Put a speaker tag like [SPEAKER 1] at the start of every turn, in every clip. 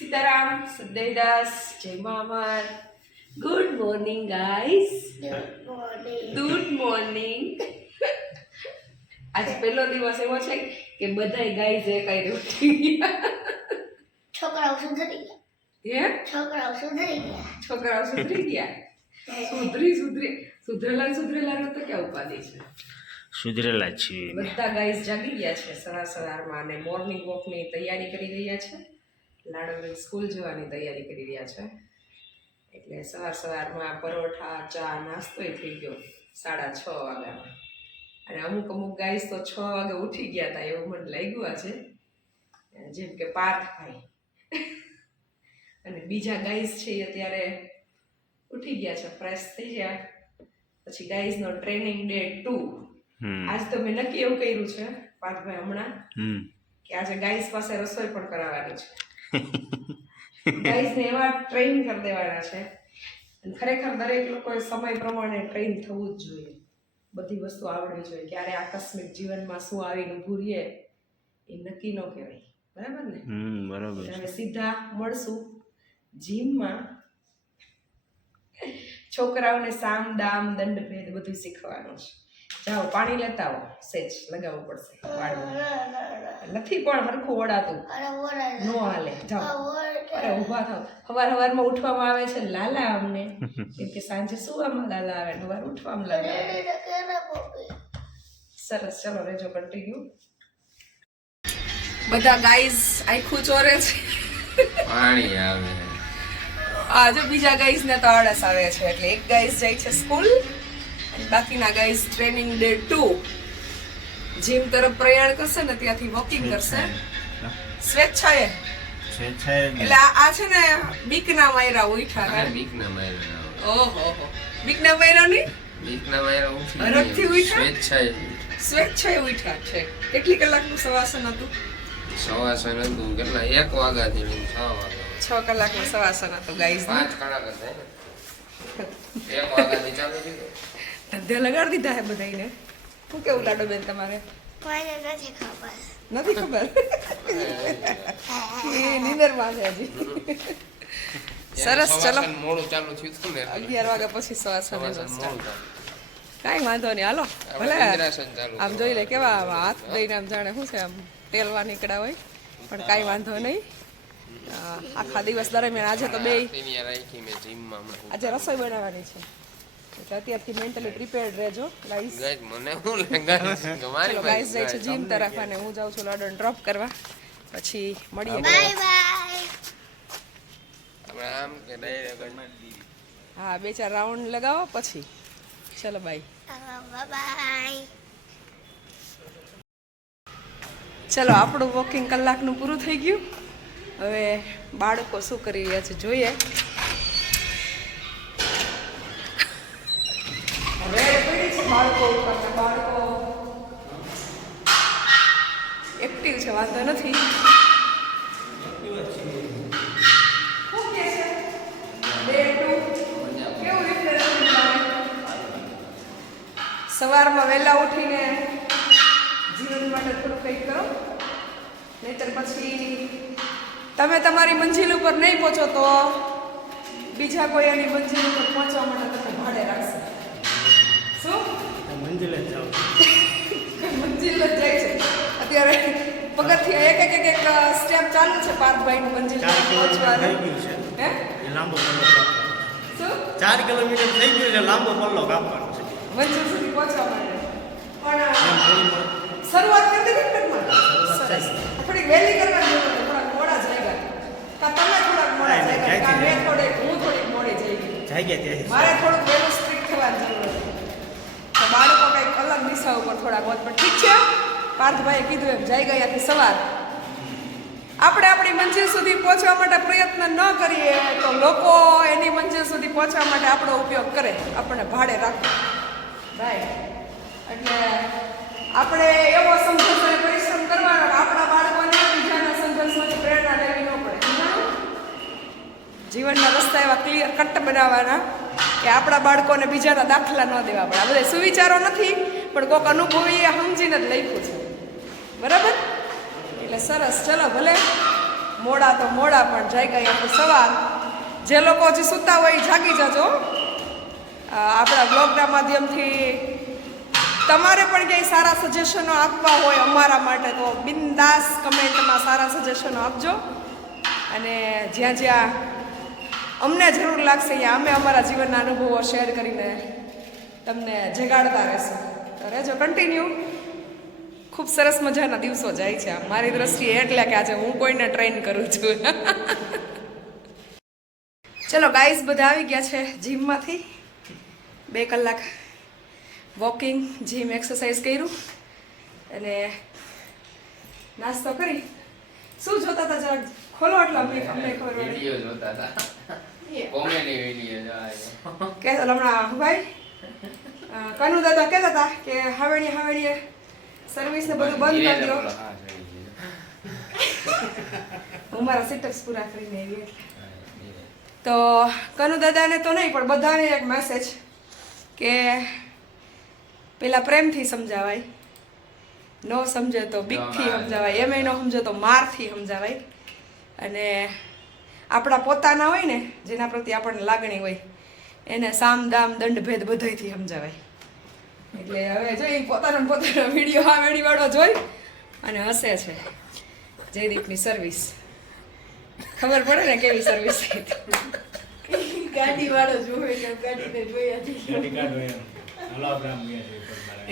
[SPEAKER 1] સીતારામ સદૈદાસ જય મામર. Good morning guys good morning આજે પહેલો દિવસ એવો છે કે બધાય ગાઈઝ એ કઈ ઉઠી ગયા
[SPEAKER 2] છોકરાઓ સુધરી ગયા.
[SPEAKER 1] હે?
[SPEAKER 2] છોકરાઓ સુધરી ગયા.
[SPEAKER 1] છોકરાઓ સુધરી ગયા? સુધરી સુધરી. સુધરેલા સુધરેલા નો તો ક્યાં ઉપાધિ છે?
[SPEAKER 3] સુધરેલા છે
[SPEAKER 1] બધા ગાઈઝ જાગી ગયા છે સવાર સવારમાં અને મોર્નિંગ વોકની તૈયારી કરી રહ્યા છે. લાડોને સ્કૂલ જવાની તૈયારી કરી રહ્યા છે. એટલે સવાર સવારમાં પરોઠા ચા નાસ્તોય થઈ ગયો સાડા છ વાગ્યામાં અને અમુક અમુક ગાઈસ તો છ વાગે ઉઠી ગયા હતા એવું મને લાગ્યું છે. જેમ કે પાર્થભાઈ અને બીજા ગાઈસ છે એ અત્યારે ઉઠી ગયા છે ફ્રેશ થઈ ગયા. પછી ગાઈઝનો ટ્રેનિંગ ડે ટુ આજ તો મેં નક્કી એવું કર્યું છે પાર્થભાઈ હમણાં
[SPEAKER 3] હમ.
[SPEAKER 1] કે આજે ગાઈસ પાસે રસોઈ પણ કરાવવાની છે. ગાઈસને એવા ટ્રેન કરી દેવાના છે ખરેખર દરેક લોકોએ સમય પ્રમાણે ટ્રેન થવું જ જોઈએ. બધી વસ્તુ આવડવી જોઈએ. ક્યારે આકસ્મિક જીવનમાં શું આવીને ઊભું રહીએ એ નક્કી ન કહેવાય. બરાબર ને?
[SPEAKER 3] બરાબર
[SPEAKER 1] હવે સીધા મળશું જીમમાં. છોકરાઓને સામ દામ દંડ ભેદ બધું શીખવાનું છે. જાઓ પાણી લેતા આવો. સેજ લગાવવું પડશે વાળમાં નથી પણ હરખું વળાતું. નો હાલે જાઓ. અરે ઊભા થાવ હવાર હવારમાં ઉઠવામાં આવે છે લાલા અમને. કેમ કે સાંજે સુવામાં લાલા આવે? ને હવાર ઉઠવામાં લાલા આવે. સરસ ચલો રેજો કન્ટિન્યુ બધા ગાઈઝ આખું ચોરે છે.
[SPEAKER 4] પાણી આવે.
[SPEAKER 1] આજે બીજા ગાઈઝ ને તો આળસ આવે છે. એટલે એક ગાઈઝ જાય છે સ્કૂલ બાકીના guys training day two gym તરફ પ્રયાણ કરશે ને ત્યાંથી વોકિંગ કરશે. સ્વેચ્છાએ. એટલે આ છે ને બીક ના માયરા ઉઠા
[SPEAKER 4] બીક ના માયરા.
[SPEAKER 1] ઓહો. બીક ના માયરા ની?
[SPEAKER 4] બીક ના માયરા ઉઠી
[SPEAKER 1] હરખથી ઉઠા?
[SPEAKER 4] સ્વેચ્છાએ
[SPEAKER 1] સ્વેચ્છાએ ઉઠા છે. કેટલી કલાકનું સવાસન હતું?
[SPEAKER 4] સવાસન હતું કેટલા? એક વાગ્યાથી લઈને છ વાગ્યા.
[SPEAKER 1] છ કલાકનું સવાસન હતું ગાઈઝ
[SPEAKER 4] પાંચ કલાક જ એક વાગ્યાથી ચાલુ થયું
[SPEAKER 1] ધંધે લગાડી દીધા હે બધાને શું કેવું લાડો બેન તમારે?
[SPEAKER 2] નથી ખબર.
[SPEAKER 1] નથી ખબર? એ નીંદરમાં છે હજી. સરસ ચલો.
[SPEAKER 4] મોડું ચાલુ થયું હતું ને
[SPEAKER 1] અગિયાર વાગ્યા પછી
[SPEAKER 4] સવાર સવારે
[SPEAKER 1] કાંઈ વાંધો નહીં હાલો. ભલે. આમ જોઈ લે કેવા હાથ દઈને આમ જાણે શું છે આમ તેલવા નીકળ્યા હોય. પણ કાંઈ વાંધો નહીં. આખા દિવસ દરમિયાન આજે તો બે
[SPEAKER 4] મેં જીમમાં
[SPEAKER 1] આજે રસોઈ બનાવવાની છે. એટલે અત્યારથી મેન્ટલી પ્રિપેર્ડ રહેજો ગાઈસ
[SPEAKER 4] ગાઈસ મને હું લાગે કે મારી
[SPEAKER 1] ગાઈસ જાય છે જીમ તરફ અને હું જાઉં છું લડન ડ્રોપ કરવા. પછી મળીએ.
[SPEAKER 2] બાય બાય
[SPEAKER 4] આપણે આમ કે ડાયરેક્ટ
[SPEAKER 1] હા બે ચાર રાઉન્ડ લગાવો પછી. ચલો બાય
[SPEAKER 2] બાય
[SPEAKER 1] ચલો આપણું વોકિંગ કલાકનું પૂરું થઈ ગયું. હવે બાળકો શું કરી રહ્યા છે જોઈએ હવે પડી છે બાળકો ઉપર બાળકો એક્ટિવ છે વાંધો નથી શું કહે છે? બે, two. કેવું refreshment લાગે? સવારમાં વહેલા ઉઠીને જીવન માટે થોડું કંઈક કરો. નહીતર પછી તમે તમારી મંજિલ ઉપર નહીં પહોંચો તો બીજા કોઈ એની મંજિલ ઉપર પહોંચવા માટે તમે ભાડે રાખશે. શું? મંજિલ જ જાય છે. અત્યારે પગથિયા એક એક એક એક સ્ટેપ ચાલુ છે પાર્થભાઈનું મંજિલ પહોંચવાનું. હે?
[SPEAKER 5] લાંબો પલ્લો
[SPEAKER 1] શું?
[SPEAKER 5] ચાર કિલોમીટર થઈ ગયું છે લાંબો પલ્લો કાપવાનો. છે
[SPEAKER 1] સુધી પહોંચવા માટે. પણ
[SPEAKER 5] થોડી
[SPEAKER 1] શરૂઆત કરી દીધી ટૂંકમાં? થોડીક વહેલી કરવાની જરૂર થોડાક મોડા જઈ ગયા કાં તમે થોડાક મોડા જઈ
[SPEAKER 5] ગયા
[SPEAKER 1] મેં થોડીક હું થોડીક મોડી જઈ ગઈ મારે થોડુંક વહેલું સ્ટ્રિક્ટ થવાની જરૂર તો બાળકો કંઈક અલગ દિશા ઉપર થોડાક હોત પણ ઠીક છે. પાર્થભાઈએ કીધું એમ જઈ ગયાથી સવાર. આપણે આપણી મંજિલ સુધી પહોંચવા માટે પ્રયત્ન ન કરીએ તો લોકો એની મંજિલ સુધી પહોંચવા માટે આપણો ઉપયોગ કરે. આપણને ભાડે રાખે. રાઈટ એટલે આપણે એવો સંઘર્ષ અને પરિશ્રમ કરવાનો આપણા બાળકોને બીજાના સંઘર્ષમાંથી પ્રેરણા લેવી ન પડે. જીવનના રસ્તા એવા ક્લિયર કટ બનાવવાના કે આપણા બાળકોને બીજાના દાખલા ન દેવા પડે. આ બધા સુવિચારો નથી, પણ કોઈક અનુભવી એ સમજીને જ લખ્યું છે. બરાબર? એટલે સરસ. ચલો, ભલે. મોડા તો મોડા પણ જાગ્યા યાથી સવાર. જે લોકો હજી સૂતા હોય જાગી જજો. આપણા બ્લોગના માધ્યમથી તમારે પણ ક્યાંય સારા સજેશનો આપવા હોય અમારા માટે, તો બિનદાસ કમેન્ટમાં સારા સજેશનો આપજો. અને જ્યાં જ્યાં અમને જરૂર લાગશે ત્યાં અમે અમારા જીવનના અનુભવો શેર કરીને તમને જગાડતા રહેશું. તો રહેજો કન્ટિન્યુ ખૂબ સરસ મજાના દિવસો જાય છે મારી દ્રષ્ટિએ એટલે કે આજે હું કોઈને ટ્રેન કરું છું. ચલો ગાઈસ બધા આવી ગયા છે જીમમાંથી બે કલાક વોકિંગ જીમ એક્સરસાઇઝ કર્યું અને નાસ્તો કરી. શું જોતા હતા જરાક ખોલો એટલે અમને અમને ખબર પડે.
[SPEAKER 4] વીડિયો જોતા હતા. કોમેડી વીડિયો
[SPEAKER 1] કે હમણાં ભાઈ કનુ દાદા કહેતા હતા કે હવેણી હાવેણીએ સર્વિસ ને બધું બંધ કરી દો. હું મારા સેટઅપ્સ પૂરા કરીને આવી તો કનુ દાદાને તો નહીં પણ બધાને એક મેસેજ કે પેલા પ્રેમથી સમજાવાય. ન સમજે તો બીકથી સમજાવાય. એમ ન. સમજે તો મારથી સમજાવાય. અને આપણા પોતાના હોય ને જેના પ્રત્યે આપણને લાગણી હોય એને સામ દામ દંડ ભેદ બધાયથી સમજાવાય. એટલે હવે જોઈ પોતાનો પોતાનો વીડિયો આ વેડી વાળો જોઈ અને હસે છે. જયદીપની સર્વિસ ખબર પડે ને કેવી સર્વિસ
[SPEAKER 6] ગાડી વાળો જોવે કે ગાડીને જોયા છે.
[SPEAKER 5] ગાડી કાઢો એમ ગ્રામ ગયા છે ઉપર મારે.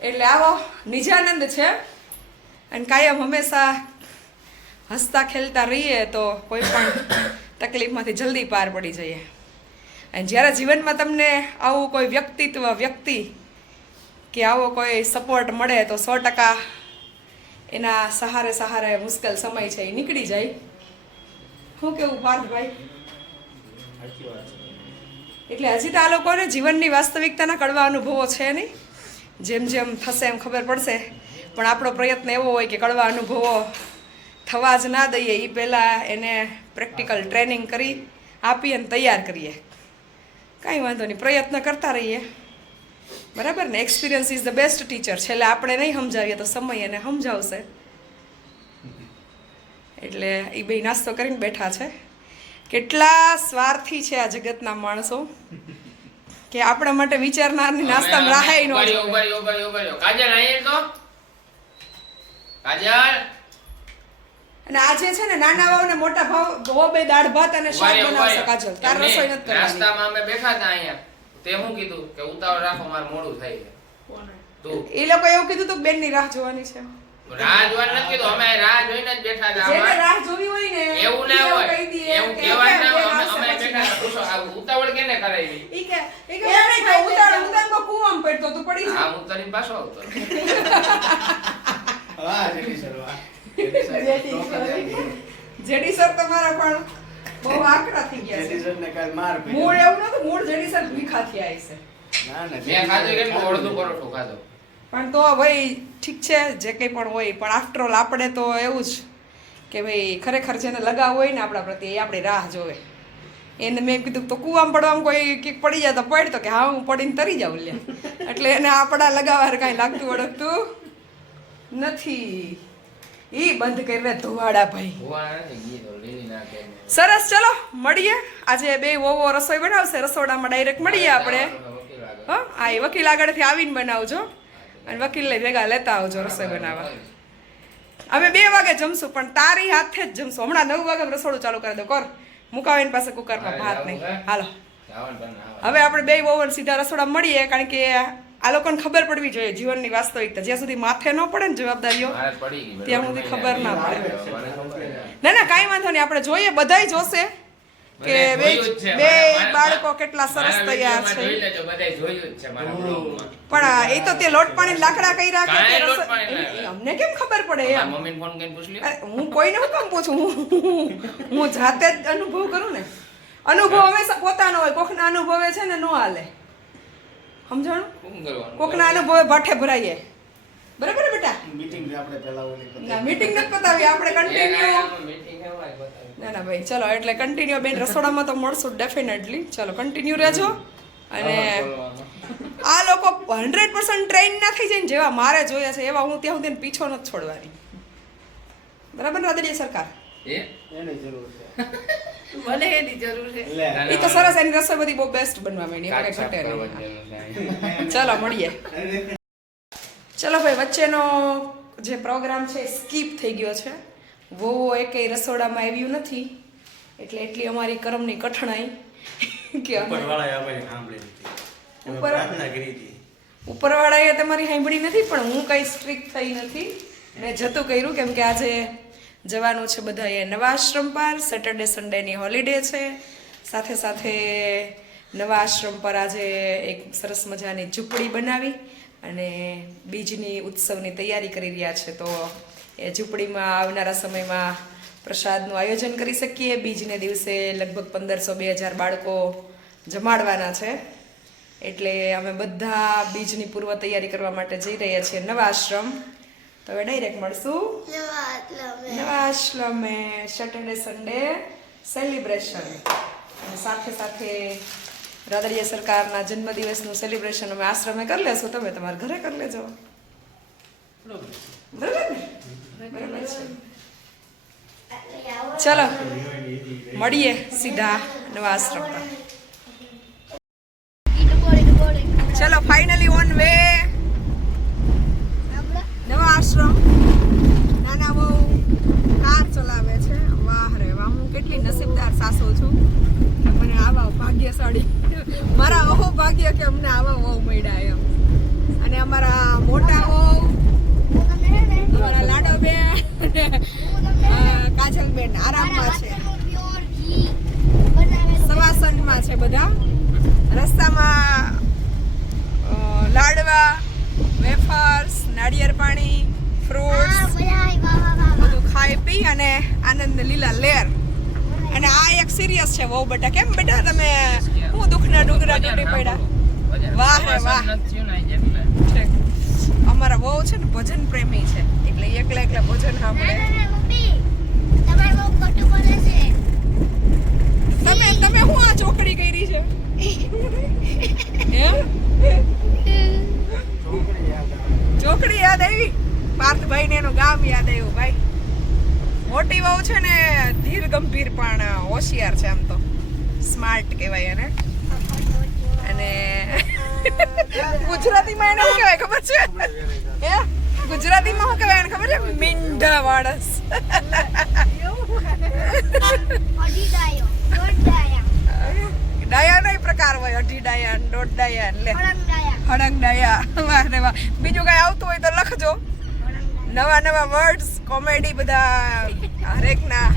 [SPEAKER 1] એટલે આવો નિજાનંદ છે. અને કાયમ હંમેશા હસતા ખેલતા રહીએ તો કોઈ પણ તકલીફમાંથી જલ્દી પાર પડી જઈએ. અને જ્યારે જીવનમાં તમને આવું કોઈ વ્યક્તિત્વ વ્યક્તિ કે આવો કોઈ સપોર્ટ મળે તો સો ટકા એના સહારે સહારે મુશ્કેલ સમય છે, એ નીકળી જાય. શું કેવું પાર્થભાઈ? એટલે હજી તો આ લોકોને જીવનની વાસ્તવિકતાના કડવા અનુભવો છે નહીં? જેમ જેમ થશે એમ ખબર પડશે. પણ આપણો પ્રયત્ન એવો હોય કે કડવા અનુભવો થવા જ ના દઈએ એ પહેલાં એને પ્રેક્ટિકલ ટ્રેનિંગ કરી આપી અને તૈયાર કરીએ. કાંઈ વાંધો નહીં, પ્રયત્ન કરતા રહીએ. બરાબર ને? Experience is the best teacher છેલ્લે આપણે નહીં સમજાવીએ તો સમય એને સમજાવશે. એટલે એ બે નાસ્તો કરીને બેઠા છે. કેટલા સ્વાર્થી છે આ જગતના માણસો. કે આપણા માટે વિચારનારની નાસ્તા રાહાય ન.
[SPEAKER 4] ઉભાર્યો, ઉભાર્યો, ઉભાર્યો. કાજલ તો. કાજલ.
[SPEAKER 1] અને આજે છે ને નાના ભાવ ને મોટા ભાવ બે દાળ ભાત અને શાક બનાવશે કાજલ. તાર રસોઈ નથી
[SPEAKER 4] નાસ્તામાં અમે બેઠા હતા અહીંયા. તે હું કીધું કે ઉતાવળ રાખો મારે મોડું થાય છે. તું.
[SPEAKER 1] એ લોકો એવું કીધું તું બેનની રાહ જોવાની છે.
[SPEAKER 4] રાહ જોવાનું નથી કીધું અમે રાહ જોઈને જ બેઠા હતા
[SPEAKER 1] જેને રાહ જોવી હોય ને
[SPEAKER 4] એવું ના હોય. એવું કહેવાય ના હોય. અમે અમે બેઠા પૂછો, આ ઉતાવળ કેને કરાવી?
[SPEAKER 1] ઈ કે ઈ કે એમ નહીં તો કૂવામાં પડતો તું પડી
[SPEAKER 4] હા હું તારી પાછો આવતો.
[SPEAKER 5] વાહ જેડી સર વાહ
[SPEAKER 1] જેડી સર તમારા પણ બહુ આકરા થઈ ગયા છે.
[SPEAKER 5] ને કાલ માર પડી.
[SPEAKER 1] મૂળ એવું નતું મૂળ જેડી સર ભીખા આવી છે.
[SPEAKER 5] ના ના
[SPEAKER 4] મેં ખાધું કેટલું અડધું પરોઠું ખાધું.
[SPEAKER 1] પણ તો ભાઈ ઠીક છે જે કંઈ પણ હોય પણ આફ્ટર ઓલ આપણે તો એવું જ કે ભાઈ ખરેખર જેને લગાવ હોય ને આપણા પ્રત્યે એ આપણી રાહ જોવે. એને મેં કીધું તો કૂવામાં પડવામાં કોઈ કંઈક પડી જાય તો પડ તો કે હા હું પડીને તરી જાઉં લે એટલે એને આપણા લગાવવા કાંઈ લાગતું વળગતું નથી. એ બંધ કરીને ધુવાડા ભાઈ. સરસ ચલો મળીએ. આજે બે વોવો રસોઈ બનાવશે. રસોડામાં ડાયરેક્ટ મળીએ આપણે.
[SPEAKER 4] વકીલ
[SPEAKER 1] હા એ વકીલ આગળથી આવીને બનાવજો. અને વકીલને ભેગા લેતા આવજો રસોઈ બનાવવા. અમે બે વાગે જમશું પણ તારી હાથે જ જમશું. હમણાં નવ વાગે રસોડું ચાલુ કરી દો. કર. મુકાવીને પાસે કુકરમાં ભાત નહીં. હાલો. હવે આપણે બે વોવન સીધા રસોડા મળીએ કારણ કે આ લોકોને ખબર પડવી જોઈએ જીવનની વાસ્તવિકતા. જ્યાં સુધી માથે ન પડે ને જવાબદારીઓ ત્યાં સુધી ખબર ના પડે.
[SPEAKER 4] ના.
[SPEAKER 1] ના કાંઈ વાંધો નહીં આપણે જોઈએ બધાય જોશે કે બે. બે બાળકો કેટલા સરસ તૈયાર છે
[SPEAKER 4] જોઈ લેજો, બધાએ જોયું જ છે મારા બ્લોગમાં.
[SPEAKER 1] પણ એ તો તે લોટ પાણી લાકડા કર્યા કે અમને કેમ ખબર પડે એમ
[SPEAKER 4] મમ્મીને ફોન કરીને પૂછ લ્યો.
[SPEAKER 1] અરે, હું કોઈને હું કેમ પૂછું હું જાતે જ અનુભવ કરું ને અનુભવ હંમેશા પોતાનો હોય કોકના અનુભવે છે ને નો હાલે સમજાણું? કોકના અનુભવે ભાઠે ભરાઈએ બરાબર બેટા?
[SPEAKER 5] મીટિંગ આપણે પહેલા ઓલી
[SPEAKER 1] ના મીટિંગ નથી પતાવી આપણે કન્ટિન્યુ. ના ના ભાઈ ચલો એટલે કન્ટિન્યુ બેન રસોડામાં તો મળશું ડેફિનેટલી ચલો કન્ટિન્યુ રહેજો. અને આ લોકો હંડ્રેડ પર્સન્ટ ટ્રેન ના થઈ જાય ને જેવા મારે જોયા છે એવા હું ત્યાં સુધી પીછો નથી છોડવાની. બરાબર ને રાદડીય સરકાર?
[SPEAKER 4] એ?
[SPEAKER 5] એની જરૂર છે.
[SPEAKER 6] મને એની જરૂર છે.
[SPEAKER 1] એ તો સરસ એની રસોઈ બધી બહુ બેસ્ટ બનવા માંડી ઘટે. ચલો મળીએ. ચલો ભાઈ વચ્ચેનો જે પ્રોગ્રામ છે સ્કીપ થઈ ગયો છે. વો એકેય રસોડામાં આવ્યું નથી એટલે એટલી અમારી કરમની કઠણાઈ કે
[SPEAKER 5] ઉપરવાળાએ
[SPEAKER 1] તમારી સાંભળી નથી પણ હું કંઈ સ્ટ્રીક થઈ નથી. મેં જતું કર્યું કેમ કે આજે જવાનું છે બધાએ નવા આશ્રમ પર સેટરડે સન્ડેની હોલિડે છે. સાથે સાથે નવા આશ્રમ પર આજે એક સરસ મજાની ઝૂંપડી બનાવી. અને બીજની ઉત્સવની તૈયારી કરી રહ્યા છે, તો એ ઝૂંપડીમાં આવનારા સમયમાં પ્રસાદનું આયોજન કરી શકીએ. બીજને દિવસે લગભગ પંદરસો બે હજાર બાળકો જમાડવાના છે. એટલે અમે બધા બીજની પૂર્વ તૈયારી કરવા માટે જઈ રહ્યા છીએ. નવા આશ્રમ. તો હવે ડાયરેક્ટ મળશું.
[SPEAKER 2] નવા
[SPEAKER 1] આશ્રમે સેટરડે, સન્ડે સેલિબ્રેશન. અને સાથે સાથે રાદડીય સરકારના જન્મદિવસનું સેલિબ્રેશન અમે આશ્રમે કરી લેશું. તમે તમારા ઘરે કરી લેજો. બરાબર ચલો, મળીએ સીધા નવા આશ્રમ પર. ચલો ફાઇનલી ઓન વે નવા આશ્રમ. નાના બહુ કાર ચલાવે છે. વાહ રે, વાહ, હું કેટલી નસીબદાર સાસુ છું. ભાગ્યશાળી મારા અહો ભાગ્ય કે અમને આવા વહુ મળ્યા એમ. અને અમારા મોટા વહુ અમારા લાડો બે કાજલ બેન આરામમાં છે. સવાસનમાં છે બધા. રસ્તામાં લાડવા વેફર્સ નાળિયેર પાણી ફ્રૂટ્સ બધું ખાઈ પી અને આનંદ લીલા લેર. અને આ એક સિરિયસ છે વહુ બેટા. કેમ બેટા તમે ડુંગરા પડ્યા. વાહ રે વાહ. અમારા બહુ છે ને ભજન પ્રેમી છે. એટલે એકલા એકલા ભજન સાંભળે. તમે તમે હું આ ચોકડી કરી છે? ચોકડી યાદ આવી. પાર્થભાઈ ને એનું ગામ યાદ આવ્યું ભાઈ. મોટી વહુ છે ને ધીર ગંભીર પણ હોશિયાર છે આમ તો. સ્માર્ટ કહેવાય એને. ગુજરાતીમાં એને શું કહેવાય ખબર છે? હે? ગુજરાતીમાં શું કહેવાય એને ખબર છે? મીંઢા માણસ ડાયાનો પ્રકાર હોય અઢી ડાયા ને દોઢ ડાયા એટલે હળંગ ડાયા વાહ રે વાહ. બીજું કઈ આવતું હોય તો લખજો. નવા નવા વર્ડ્સ કોમેડી બધા હરેકના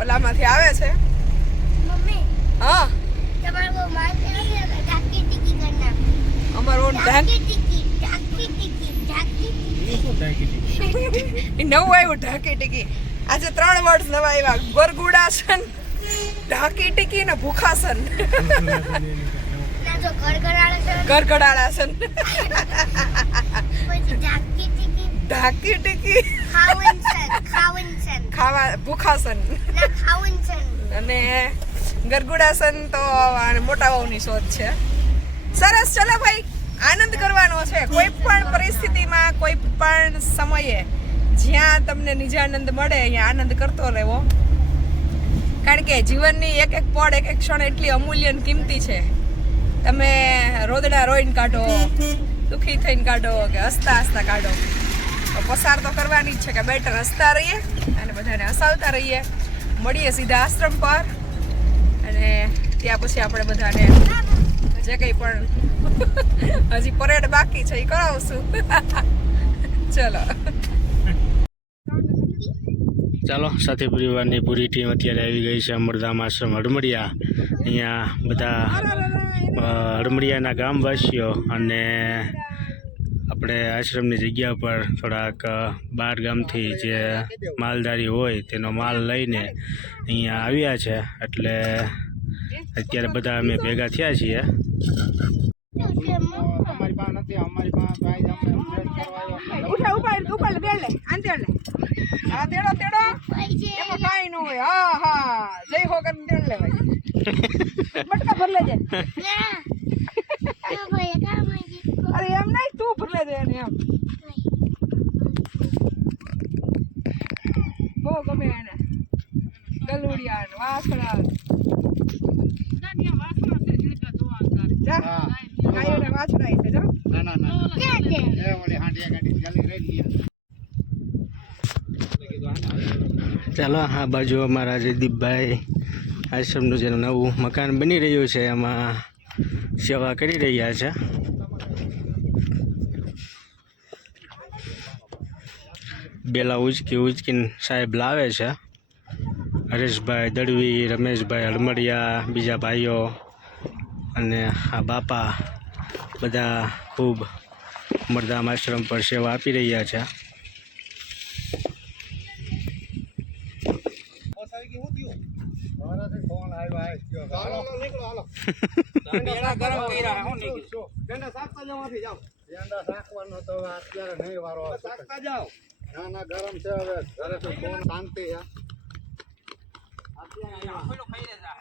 [SPEAKER 1] ઓલામાંથી આવે છે. હા. ઢાક. નવું આવ્યું, ઢાકી ટીકી. આજે ત્રણ વર્ડ નવા આવ્યા. ગરગુડાસન, ઢાકી ટીકી ને ભૂખાસન. ગરગડાળાસન. ઢાકી ટીકી. ખાવા, ભૂખાસન. અને ગરગુડાસન તો મોટા વહુની શોધ છે. સરસ, ચલો ભાઈ. આનંદ કરવાનો છે. કોઈ પણ પરિસ્થિતિમાં, કોઈ પણ સમયે જ્યાં તમને નિજાનંદ મળે, અહીંયા આનંદ કરતો રહેવો. કારણ કે જીવનની એક એક પળ, એક એક ક્ષણ એટલી અમૂલ્ય કિંમતી છે. તમે રોદડા રોઈને કાઢો, દુઃખી થઈને કાઢો કે હસતા હસતા કાઢો. તો પસાર તો કરવાની જ છે કે બેટર હસતા રહીએ અને બધાને હસાવતા રહીએ. મળીએ સીધા આશ્રમ પર અને ત્યાં પછી આપણે બધાને જે કંઈ પણ હજી પરેડ બાકી છે એ કરાવશું. ચલો.
[SPEAKER 3] ચાલો, સાથે પરિવારની પૂરી ટીમ અત્યારે આવી ગઈ છે અમરધામ આશ્રમ હડમડિયા. અહીંયા બધા હડમડિયાના ગામવાસીઓ અને આપણે આશ્રમની જગ્યા પર થોડાક બાર ગામથી જે માલધારી હોય તેનો માલ લઈને અહીંયા આવ્યા છે. એટલે અત્યારે બધા અમે ભેગા થયા છીએ
[SPEAKER 1] ઉઠા ઉપાડ ઉપાડ તેડ લે આન તેડ લે હા તેડો તેડો. એમાં કાંઈ ન હોય. હા હા. જય હો કરીને તેડ લેવાય. મટકા ભરલે
[SPEAKER 2] જાય
[SPEAKER 1] અરે એમ નહીં તું ભરલે જાય એને એમ. બહુ ગમે એને. ગલુડિયા ને વાસણા ના ગાયો ને. છે? જો
[SPEAKER 3] ચાલો આ બાજુ અમારા જયદીપભાઈ આશ્રમનું જે નવું મકાન બની રહ્યું છે, એમાં સેવા કરી રહ્યા છે. બેલા ઉચકી ઉચકીને સાહેબ લાવે છે. હરેશભાઈ દળવી રમેશભાઈ હળમડિયા, બીજા ભાઈઓ અને આ બાપા બધા ખૂબ મરદામ આશ્રમ પર સેવા આપી રહ્યા છે.
[SPEAKER 4] ગરમ કર્યા હું
[SPEAKER 7] નીકળ્યો. ડંડા સાકતા જવાથી તો અત્યારે નહીં વારો જાવ ના ના ગરમ છે હવે. ઘરે તો ફોન શાંતિ છે? અત્યારે પેલું ખાઈ જા